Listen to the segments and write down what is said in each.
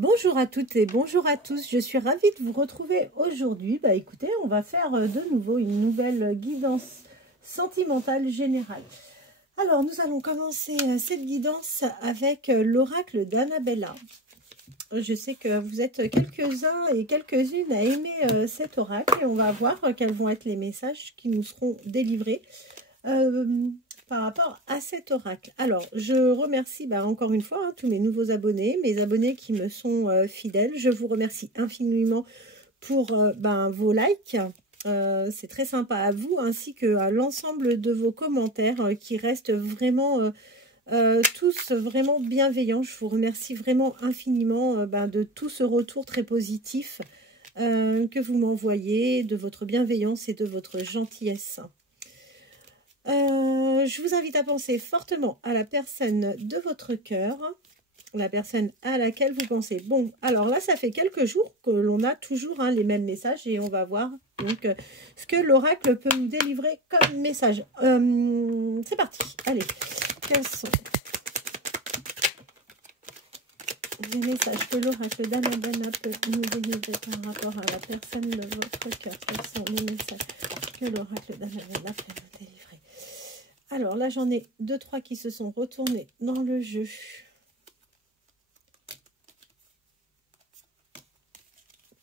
Bonjour à toutes et bonjour à tous, je suis ravie de vous retrouver aujourd'hui. Écoutez, on va faire de nouveau une nouvelle guidance sentimentale générale. Alors, nous allons commencer cette guidance avec l'oracle d'Annabella. Je sais que vous êtes quelques-uns et quelques-unes à aimer cet oracle et on va voir quels vont être les messages qui nous seront délivrés par rapport à cet oracle. Alors, je remercie encore une fois tous mes nouveaux abonnés, mes abonnés qui me sont fidèles. Je vous remercie infiniment pour vos likes. C'est très sympa à vous, ainsi que à l'ensemble de vos commentaires qui restent vraiment tous vraiment bienveillants. Je vous remercie vraiment infiniment de tout ce retour très positif que vous m'envoyez, de votre bienveillance et de votre gentillesse. Je vous invite à penser fortement à la personne de votre cœur, la personne à laquelle vous pensez. Bon, alors là, ça fait quelques jours que l'on a toujours les mêmes messages et on va voir donc ce que l'oracle peut nous délivrer comme message. C'est parti, allez, quels sont les messages que l'oracle d'Annabella peut nous délivrer par rapport à la personne de votre cœur? Quels sont les messages que l'oracle d'Annabella peut nous délivrer? Alors là, j'en ai 2-3 qui se sont retournés dans le jeu.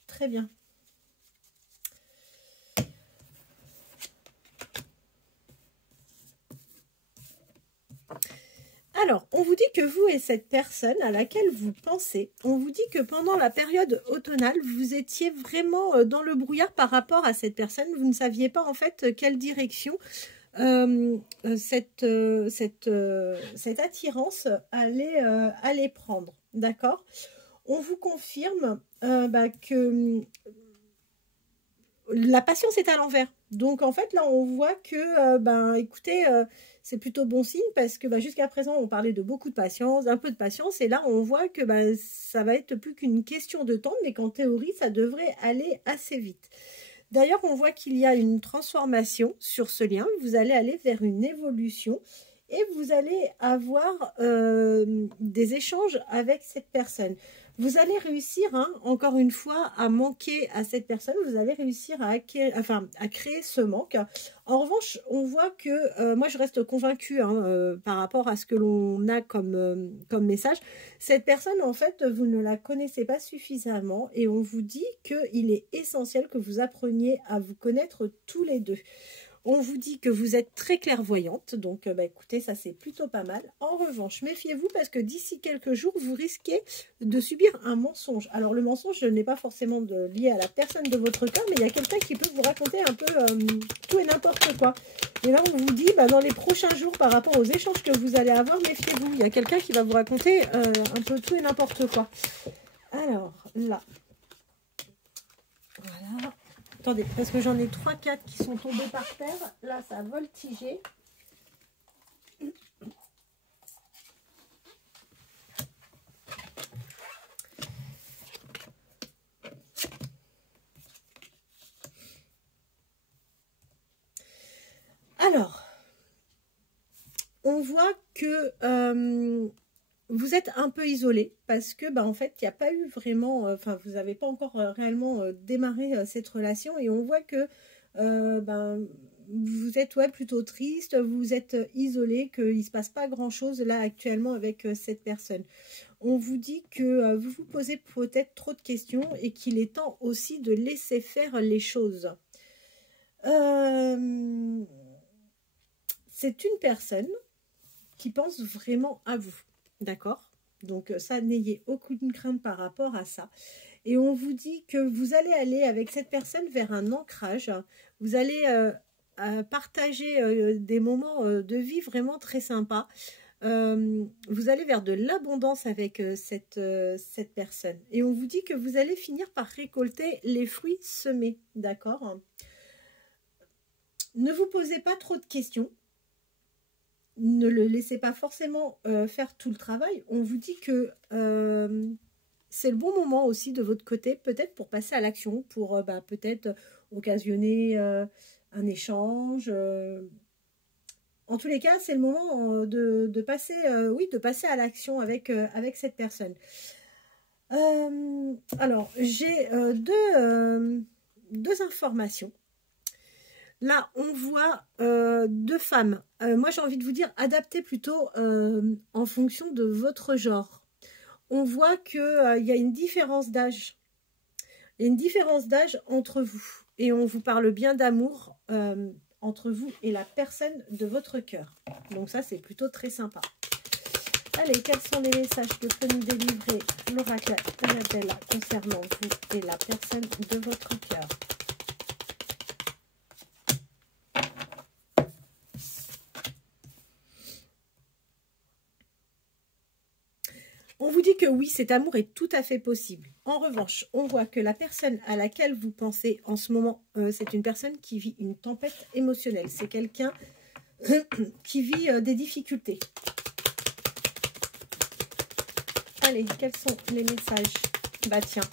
Très bien. Alors, on vous dit que vous et cette personne à laquelle vous pensez, on vous dit que pendant la période automnale, vous étiez vraiment dans le brouillard par rapport à cette personne. Vous ne saviez pas en fait quelle direction cette attirance allait prendre. D'accord? On vous confirme que la patience est à l'envers. Donc, en fait, là, on voit que, écoutez, c'est plutôt bon signe parce que jusqu'à présent, on parlait de beaucoup de patience, d'un peu de patience. Et là, on voit que ça va être plus qu'une question de temps, mais qu'en théorie, ça devrait aller assez vite. D'ailleurs, on voit qu'il y a une transformation sur ce lien. Vous allez aller vers une évolution et vous allez avoir des échanges avec cette personne. Vous allez réussir, encore une fois, à manquer à cette personne. Vous allez réussir à créer ce manque. En revanche, on voit que, moi je reste convaincue par rapport à ce que l'on a comme message. Cette personne, en fait, vous ne la connaissez pas suffisamment et on vous dit qu'il est essentiel que vous appreniez à vous connaître tous les deux. On vous dit que vous êtes très clairvoyante, donc écoutez, ça c'est plutôt pas mal. En revanche, méfiez-vous parce que d'ici quelques jours, vous risquez de subir un mensonge. Alors le mensonge n'est pas forcément lié à la personne de votre cœur, mais il y a quelqu'un qui peut vous raconter un peu tout et n'importe quoi. Et là, on vous dit, dans les prochains jours, par rapport aux échanges que vous allez avoir, méfiez-vous. Il y a quelqu'un qui va vous raconter un peu tout et n'importe quoi. Alors, là. Voilà. Attendez, parce que j'en ai 3-4 qui sont tombés par terre. Là, ça a voltigé. Alors, on voit que vous êtes un peu isolé parce que en fait, il n'y a pas eu vraiment, vous n'avez pas encore réellement démarré cette relation et on voit que vous êtes plutôt triste, vous êtes isolé, qu'il ne se passe pas grand-chose là actuellement avec cette personne. On vous dit que vous vous posez peut-être trop de questions et qu'il est temps aussi de laisser faire les choses. C'est une personne qui pense vraiment à vous. D'accord? Donc ça, n'ayez aucune crainte par rapport à ça. Et on vous dit que vous allez aller avec cette personne vers un ancrage. Vous allez partager des moments de vie vraiment très sympas. Vous allez vers de l'abondance avec cette personne. Et on vous dit que vous allez finir par récolter les fruits semés. D'accord? Ne vous posez pas trop de questions. Ne le laissez pas forcément faire tout le travail. On vous dit que c'est le bon moment aussi de votre côté, peut-être pour passer à l'action, pour peut-être occasionner un échange. En tous les cas, c'est le moment de passer à l'action avec cette personne. Alors, j'ai deux informations. Là, on voit deux femmes. Moi, j'ai envie de vous dire, adaptez plutôt en fonction de votre genre. On voit qu'il y a une différence d'âge. Il y a une différence d'âge entre vous. Et on vous parle bien d'amour entre vous et la personne de votre cœur. Donc ça, c'est plutôt très sympa. Allez, quels sont les messages que peut nous délivrer l'oracle Annabelle concernant vous et la personne de votre cœur? On vous dit que oui, cet amour est tout à fait possible. En revanche, on voit que la personne à laquelle vous pensez en ce moment, c'est une personne qui vit une tempête émotionnelle. C'est quelqu'un qui vit des difficultés. Allez, quels sont les messages? Bah tiens,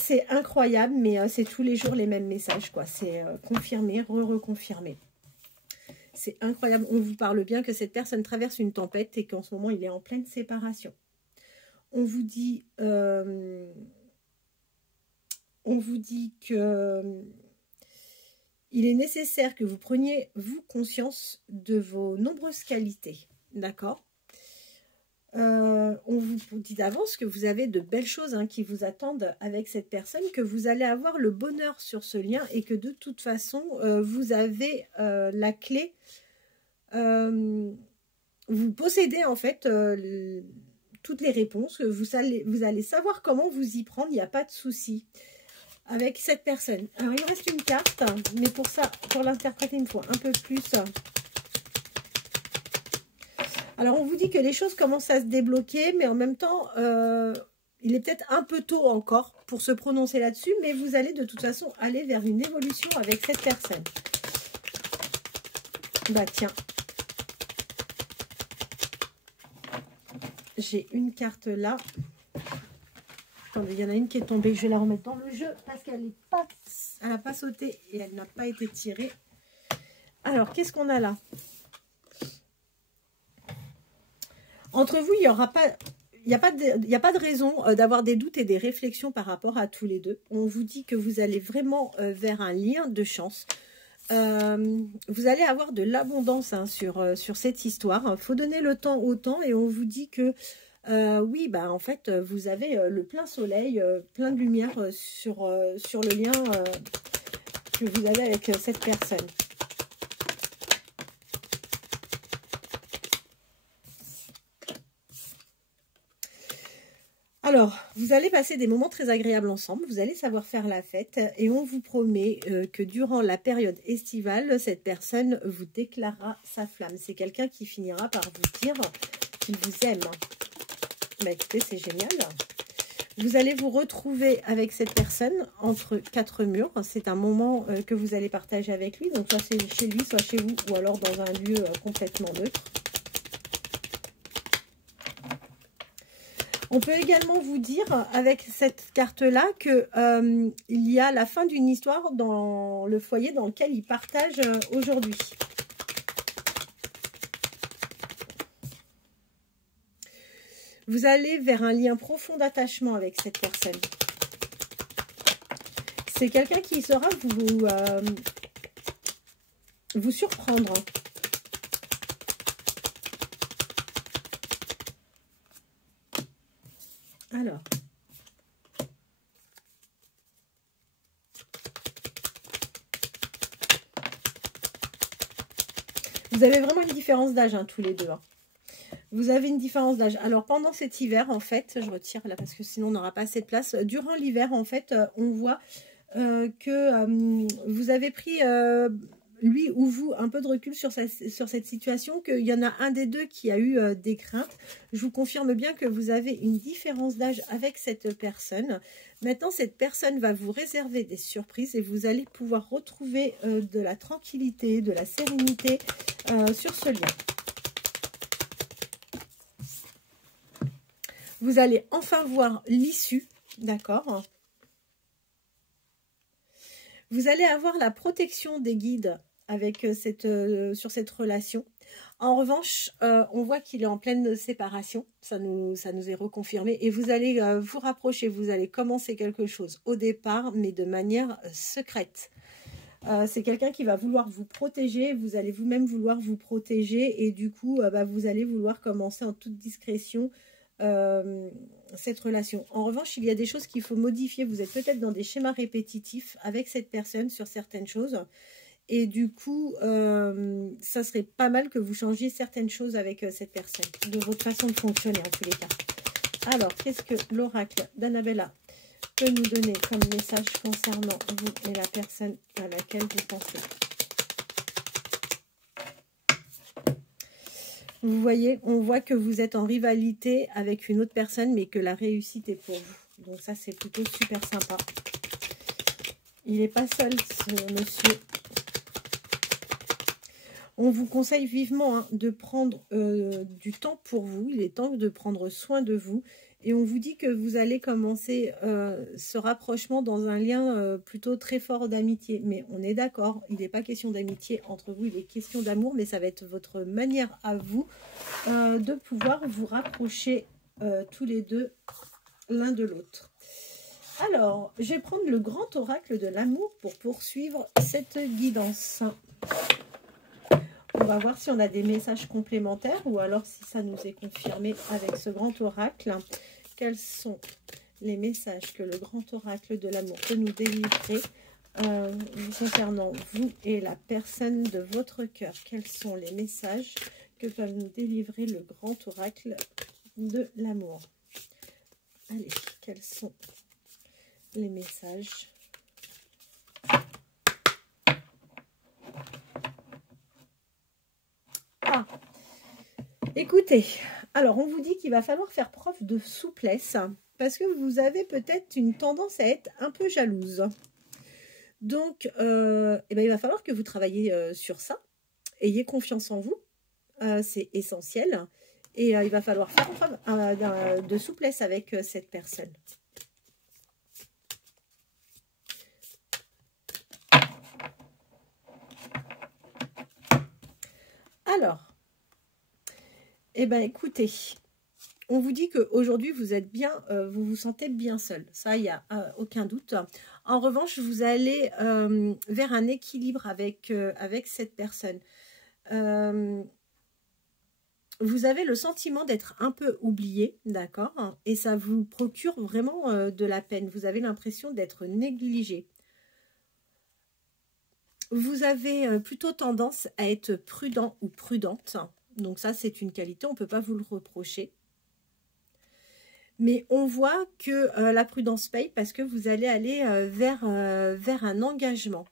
c'est incroyable, mais c'est tous les jours les mêmes messages, quoi. C'est confirmé, reconfirmé. C'est incroyable. On vous parle bien que cette personne traverse une tempête et qu'en ce moment, il est en pleine séparation. On vous dit que il est nécessaire que vous preniez, vous, conscience de vos nombreuses qualités. D'accord? On vous dit d'avance que vous avez de belles choses qui vous attendent avec cette personne, que vous allez avoir le bonheur sur ce lien et que de toute façon, vous avez la clé. Vous possédez en fait toutes les réponses. Vous allez savoir comment vous y prendre, il n'y a pas de souci avec cette personne. Alors, il me reste une carte, mais pour ça, pour l'interpréter, il me faut un peu plus. Alors, on vous dit que les choses commencent à se débloquer, mais en même temps, il est peut-être un peu tôt encore pour se prononcer là-dessus, mais vous allez de toute façon aller vers une évolution avec cette personne. Bah tiens. J'ai une carte là. Attendez, il y en a une qui est tombée. Je vais la remettre dans le jeu parce qu'elle n'a pas sauté et elle n'a pas été tirée. Alors, qu'est-ce qu'on a là? Entre vous, il n'y a pas de raison d'avoir des doutes et des réflexions par rapport à tous les deux. On vous dit que vous allez vraiment vers un lien de chance. Vous allez avoir de l'abondance sur cette histoire. Il faut donner le temps au temps et on vous dit que oui, bah, en fait, vous avez le plein soleil, plein de lumière sur le lien que vous avez avec cette personne. Alors, vous allez passer des moments très agréables ensemble, vous allez savoir faire la fête et on vous promet que durant la période estivale, cette personne vous déclarera sa flamme. C'est quelqu'un qui finira par vous dire qu'il vous aime. Bah écoutez, c'est génial. Vous allez vous retrouver avec cette personne entre quatre murs. C'est un moment que vous allez partager avec lui, donc soit c'est chez lui, soit chez vous, ou alors dans un lieu complètement neutre. On peut également vous dire, avec cette carte-là, qu'il y a la fin d'une histoire dans le foyer dans lequel ils partagent aujourd'hui. Vous allez vers un lien profond d'attachement avec cette personne. C'est quelqu'un qui saura vous surprendre. Alors, vous avez vraiment une différence d'âge tous les deux. Vous avez une différence d'âge. Alors, pendant cet hiver, en fait, je retire là parce que sinon on n'aura pas assez de place. Durant l'hiver, en fait, on voit que vous avez pris, lui ou vous, un peu de recul sur cette situation, qu'il y en a un des deux qui a eu des craintes. Je vous confirme bien que vous avez une différence d'âge avec cette personne. Maintenant, cette personne va vous réserver des surprises et vous allez pouvoir retrouver de la tranquillité, de la sérénité sur ce lien. Vous allez enfin voir l'issue, d'accord? Vous allez avoir la protection des guides avec sur cette relation. En revanche, on voit qu'il est en pleine séparation, ça nous est reconfirmé, et vous allez vous rapprocher, vous allez commencer quelque chose au départ, mais de manière secrète. C'est quelqu'un qui va vouloir vous protéger, vous allez vous-même vouloir vous protéger, et du coup, vous allez vouloir commencer en toute discrétion cette relation. En revanche, il y a des choses qu'il faut modifier, vous êtes peut-être dans des schémas répétitifs avec cette personne sur certaines choses. Et du coup, ça serait pas mal que vous changiez certaines choses avec cette personne, de votre façon de fonctionner en tous les cas. Alors, qu'est-ce que l'oracle d'Annabella peut nous donner comme message concernant vous et la personne à laquelle vous pensez? Vous voyez, on voit que vous êtes en rivalité avec une autre personne, mais que la réussite est pour vous. Donc ça, c'est plutôt super sympa. Il n'est pas seul, ce monsieur. On vous conseille vivement de prendre du temps pour vous. Il est temps de prendre soin de vous. Et on vous dit que vous allez commencer ce rapprochement dans un lien plutôt très fort d'amitié. Mais on est d'accord, il n'est pas question d'amitié entre vous, il est question d'amour. Mais ça va être votre manière à vous de pouvoir vous rapprocher tous les deux l'un de l'autre. Alors, je vais prendre le grand oracle de l'amour pour poursuivre cette guidance. On va voir si on a des messages complémentaires ou alors si ça nous est confirmé avec ce grand oracle. Quels sont les messages que le grand oracle de l'amour peut nous délivrer concernant vous et la personne de votre cœur? Quels sont les messages que peut nous délivrer le grand oracle de l'amour? Allez, quels sont les messages? Ah, écoutez, alors on vous dit qu'il va falloir faire preuve de souplesse parce que vous avez peut-être une tendance à être un peu jalouse. Donc, il va falloir que vous travailliez sur ça. Ayez confiance en vous, c'est essentiel. Et il va falloir faire preuve de souplesse avec cette personne. Alors, écoutez, on vous dit qu'aujourd'hui, vous êtes bien, vous vous sentez bien seul. Ça, il n'y a aucun doute. En revanche, vous allez vers un équilibre avec cette personne. Vous avez le sentiment d'être un peu oublié, d'accord? Et ça vous procure vraiment de la peine. Vous avez l'impression d'être négligé. Vous avez plutôt tendance à être prudent ou prudente. Donc ça, c'est une qualité, on ne peut pas vous le reprocher. Mais on voit que la prudence paye parce que vous allez aller vers un engagement.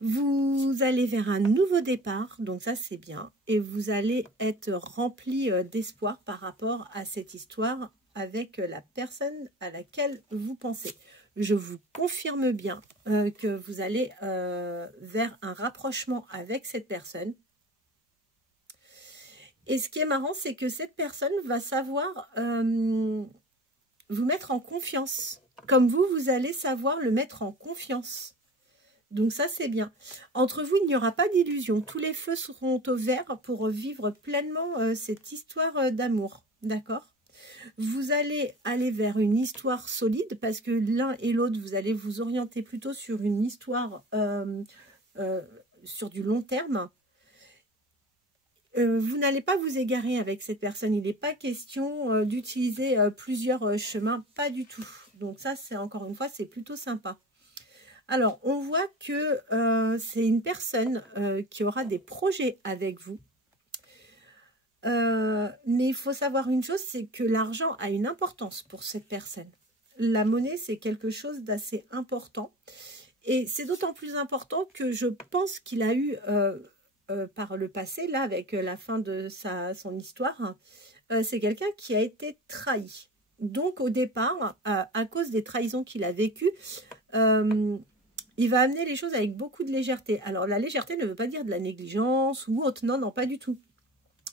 Vous allez vers un nouveau départ, donc ça c'est bien. Et vous allez être rempli d'espoir par rapport à cette histoire avec la personne à laquelle vous pensez. Je vous confirme bien que vous allez vers un rapprochement avec cette personne. Et ce qui est marrant, c'est que cette personne va savoir vous mettre en confiance. Comme vous allez savoir le mettre en confiance. Donc ça, c'est bien. Entre vous, il n'y aura pas d'illusion. Tous les feux seront au vert pour vivre pleinement cette histoire d'amour. D'accord ? Vous allez aller vers une histoire solide parce que l'un et l'autre, vous allez vous orienter plutôt sur une histoire sur du long terme. Vous n'allez pas vous égarer avec cette personne. Il n'est pas question d'utiliser plusieurs chemins, pas du tout. Donc ça, c'est encore une fois, c'est plutôt sympa. Alors, on voit que c'est une personne qui aura des projets avec vous. Mais il faut savoir une chose, c'est que l'argent a une importance pour cette personne. La monnaie, c'est quelque chose d'assez important. Et c'est d'autant plus important que je pense qu'il a eu... par le passé, là, avec la fin de son histoire, c'est quelqu'un qui a été trahi. Donc, au départ, à cause des trahisons qu'il a vécues, il va amener les choses avec beaucoup de légèreté. Alors, la légèreté ne veut pas dire de la négligence ou autre. Non, non, pas du tout.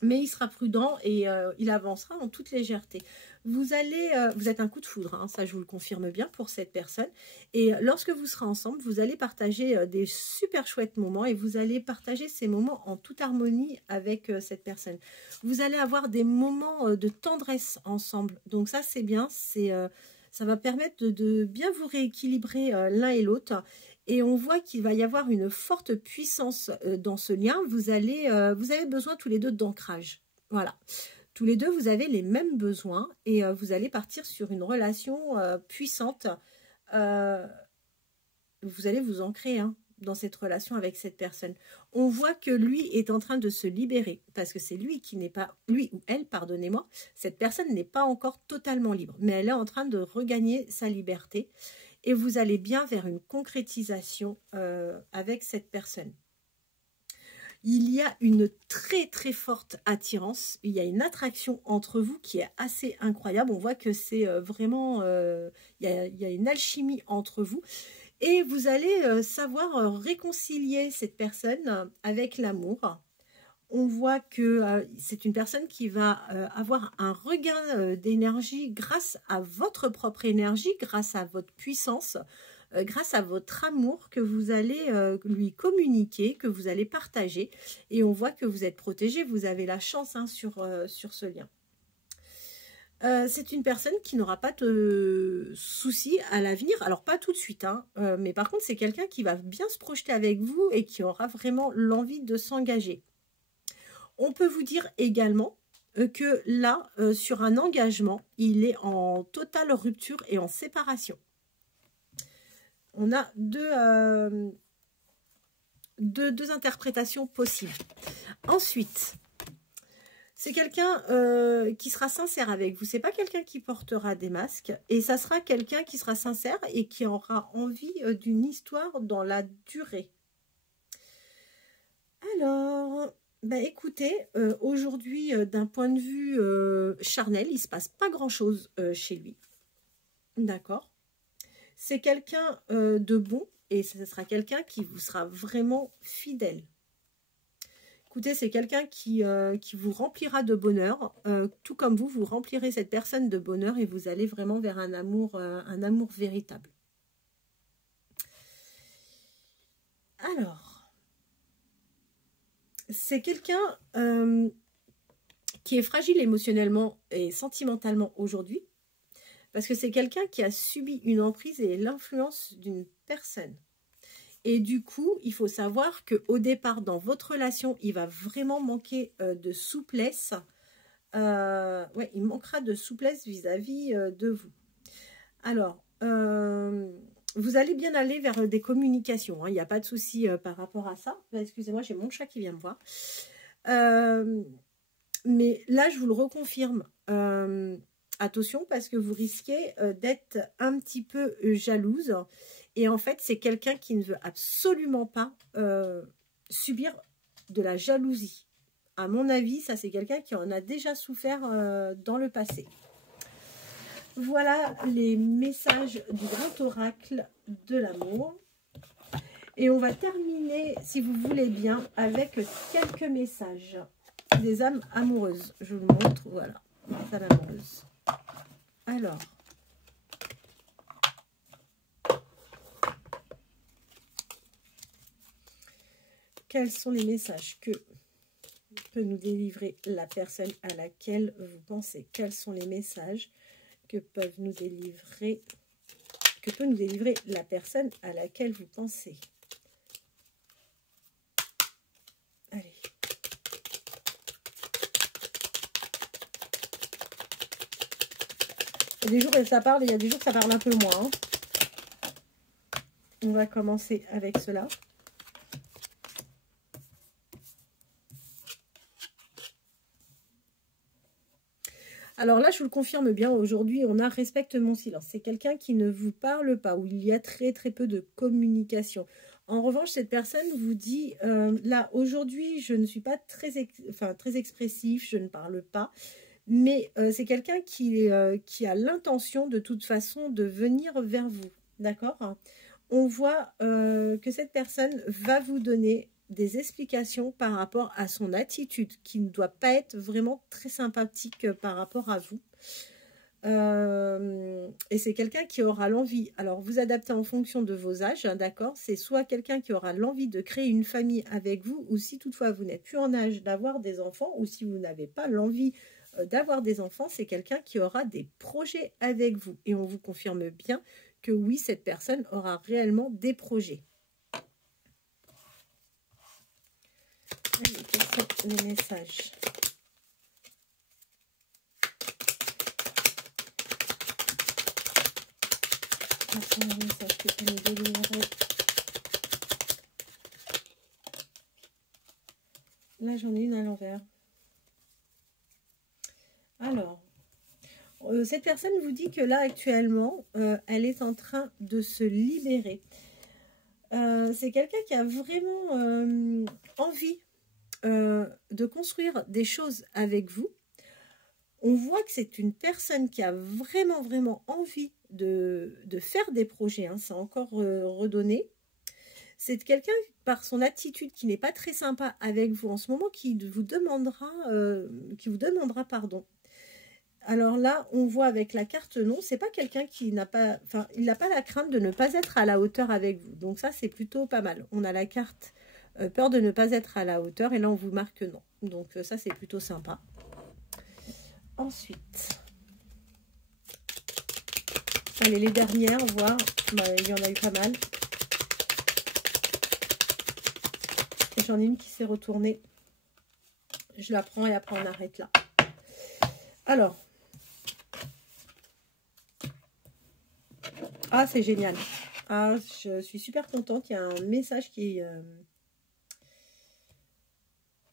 Mais il sera prudent et il avancera en toute légèreté. vous êtes un coup de foudre, hein, ça je vous le confirme bien pour cette personne. Et lorsque vous serez ensemble, vous allez partager des super chouettes moments et vous allez partager ces moments en toute harmonie avec cette personne. Vous allez avoir des moments de tendresse ensemble. Donc ça c'est bien, ça va permettre de bien vous rééquilibrer l'un et l'autre. Et on voit qu'il va y avoir une forte puissance dans ce lien. Vous avez besoin tous les deux d'ancrage. Voilà. Tous les deux, vous avez les mêmes besoins et vous allez partir sur une relation puissante. Vous allez vous ancrer dans cette relation avec cette personne. On voit que lui est en train de se libérer parce que c'est lui qui n'est pas, lui ou elle, pardonnez-moi, cette personne n'est pas encore totalement libre, mais elle est en train de regagner sa liberté et vous allez bien vers une concrétisation avec cette personne. Il y a une très très forte attirance, il y a une attraction entre vous qui est assez incroyable. On voit que c'est vraiment, il y a une alchimie entre vous. Et vous allez savoir réconcilier cette personne avec l'amour. On voit que c'est une personne qui va avoir un regain d'énergie grâce à votre propre énergie, grâce à votre puissance, grâce à votre amour que vous allez lui communiquer, que vous allez partager. Et on voit que vous êtes protégé, vous avez la chance sur ce lien. C'est une personne qui n'aura pas de soucis à l'avenir. Alors, pas tout de suite, mais par contre, c'est quelqu'un qui va bien se projeter avec vous et qui aura vraiment l'envie de s'engager. On peut vous dire également que là, sur un engagement, il est en totale rupture et en séparation. On a deux interprétations possibles. Ensuite, c'est quelqu'un qui sera sincère avec vous. Ce n'est pas quelqu'un qui portera des masques. Et ça sera quelqu'un qui sera sincère et qui aura envie d'une histoire dans la durée. Alors, écoutez, aujourd'hui, d'un point de vue charnel, il ne se passe pas grand-chose chez lui. D'accord ? C'est quelqu'un de bon et ce sera quelqu'un qui vous sera vraiment fidèle. Écoutez, c'est quelqu'un qui vous remplira de bonheur, tout comme vous remplirez cette personne de bonheur et vous allez vraiment vers un amour véritable. Alors, c'est quelqu'un qui est fragile émotionnellement et sentimentalement aujourd'hui, parce que c'est quelqu'un qui a subi une emprise et l'influence d'une personne. Et du coup, il faut savoir qu'au départ, dans votre relation, il va vraiment manquer de souplesse. Ouais, il manquera de souplesse vis-à-vis de vous. Alors, vous allez bien aller vers des communications. Il n'y a pas de souci par rapport à ça. Excusez-moi, j'ai mon chat qui vient me voir. Mais là, je vous le reconfirme. Attention, parce que vous risquez d'être un petit peu jalouse. Et en fait, c'est quelqu'un qui ne veut absolument pas subir de la jalousie. À mon avis, ça c'est quelqu'un qui en a déjà souffert dans le passé. Voilà les messages du grand oracle de l'amour. Et on va terminer, si vous voulez bien, avec quelques messages des âmes amoureuses. Je vous montre, voilà, les âmes amoureuses. Alors, quels sont les messages que peut nous délivrer la personne à laquelle vous pensez? Quels sont les messages que peut nous délivrer la personne à laquelle vous pensez? Allez. Il y a des jours où ça parle et il y a des jours que ça parle un peu moins. On va commencer avec cela. Alors là, je vous le confirme bien, aujourd'hui, on a respecte mon silence. C'est quelqu'un qui ne vous parle pas, où il y a très très peu de communication. En revanche, cette personne vous dit, là, aujourd'hui, je ne suis pas très expressif, je ne parle pas. Mais c'est quelqu'un qui a l'intention de toute façon de venir vers vous. D'accord ? On voit que cette personne va vous donner des explications par rapport à son attitude qui ne doit pas être vraiment très sympathique par rapport à vous. Et c'est quelqu'un qui aura l'envie, alors vous adaptez en fonction de vos âges, hein, d'accord, c'est soit quelqu'un qui aura l'envie de créer une famille avec vous, ou si toutefois vous n'êtes plus en âge d'avoir des enfants, ou si vous n'avez pas l'envie d'avoir des enfants, c'est quelqu'un qui aura des projets avec vous. Et on vous confirme bien que oui, cette personne aura réellement des projets. Allez, quels sont les messages ? Là, j'en ai une à l'envers. Alors, cette personne vous dit que là, actuellement, elle est en train de se libérer. C'est quelqu'un qui a vraiment envie de construire des choses avec vous. On voit que c'est une personne qui a vraiment envie de faire des projets, hein, c'est encore redonné. C'est quelqu'un, par son attitude, qui n'est pas très sympa avec vous en ce moment, qui vous demandera pardon. Alors là, on voit avec la carte non, c'est pas quelqu'un qui n'a pas, enfin, il n'a pas la crainte de ne pas être à la hauteur avec vous. Donc ça, c'est plutôt pas mal. On a la carte peur de ne pas être à la hauteur, et là, on vous marque non. Donc ça, c'est plutôt sympa. Ensuite, allez, les dernières, voir, il y en a eu pas mal. J'en ai une qui s'est retournée. Je la prends et après on arrête là. Alors. Ah, c'est génial. Ah, je suis super contente. Il y a un message qui est...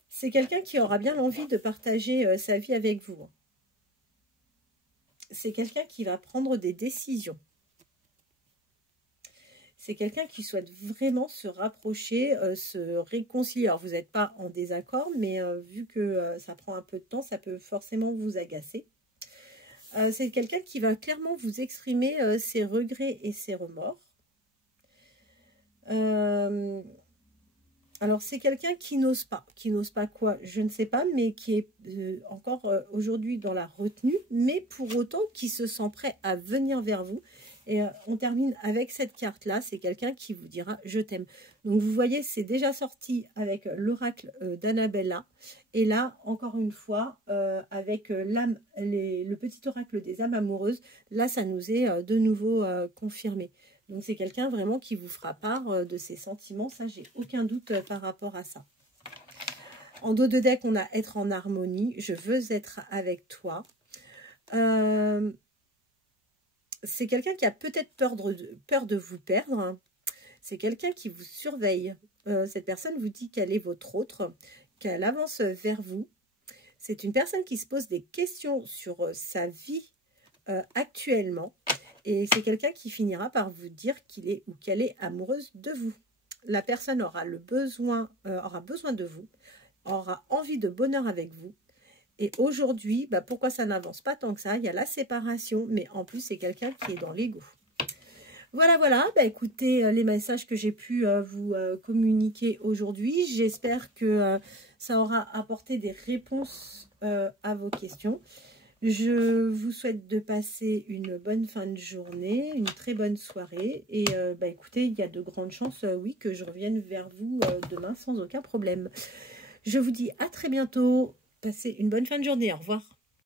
C'est quelqu'un qui aura bien l'envie de partager sa vie avec vous. C'est quelqu'un qui va prendre des décisions. C'est quelqu'un qui souhaite vraiment se rapprocher, se réconcilier. Alors, vous n'êtes pas en désaccord, mais vu que ça prend un peu de temps, ça peut forcément vous agacer. C'est quelqu'un qui va clairement vous exprimer ses regrets et ses remords. Alors, c'est quelqu'un qui n'ose pas. Qui n'ose pas quoi, je ne sais pas, mais qui est encore aujourd'hui dans la retenue, mais pour autant qui se sent prêt à venir vers vous. Et on termine avec cette carte-là, c'est quelqu'un qui vous dira « je t'aime ». Donc, vous voyez, c'est déjà sorti avec l'oracle d'Annabella. Et là, encore une fois, avec le petit oracle des âmes amoureuses, là, ça nous est de nouveau confirmé. Donc, c'est quelqu'un vraiment qui vous fera part de ses sentiments. Ça, j'ai aucun doute par rapport à ça. En dos de deck, on a « être en harmonie »,« je veux être avec toi ». C'est quelqu'un qui a peut-être peur de vous perdre. C'est quelqu'un qui vous surveille. Cette personne vous dit qu'elle est votre autre, qu'elle avance vers vous. C'est une personne qui se pose des questions sur sa vie actuellement. Et c'est quelqu'un qui finira par vous dire qu'il est ou qu'elle est amoureuse de vous. La personne aura besoin de vous, aura envie de bonheur avec vous. Et aujourd'hui, pourquoi ça n'avance pas tant que ça? Il y a la séparation, mais en plus, c'est quelqu'un qui est dans l'ego. Voilà. Écoutez, les messages que j'ai pu vous communiquer aujourd'hui. J'espère que ça aura apporté des réponses à vos questions. Je vous souhaite de passer une bonne fin de journée, une très bonne soirée. Et écoutez, il y a de grandes chances, oui, que je revienne vers vous demain sans aucun problème. Je vous dis à très bientôt. Passez une bonne fin de journée. Au revoir.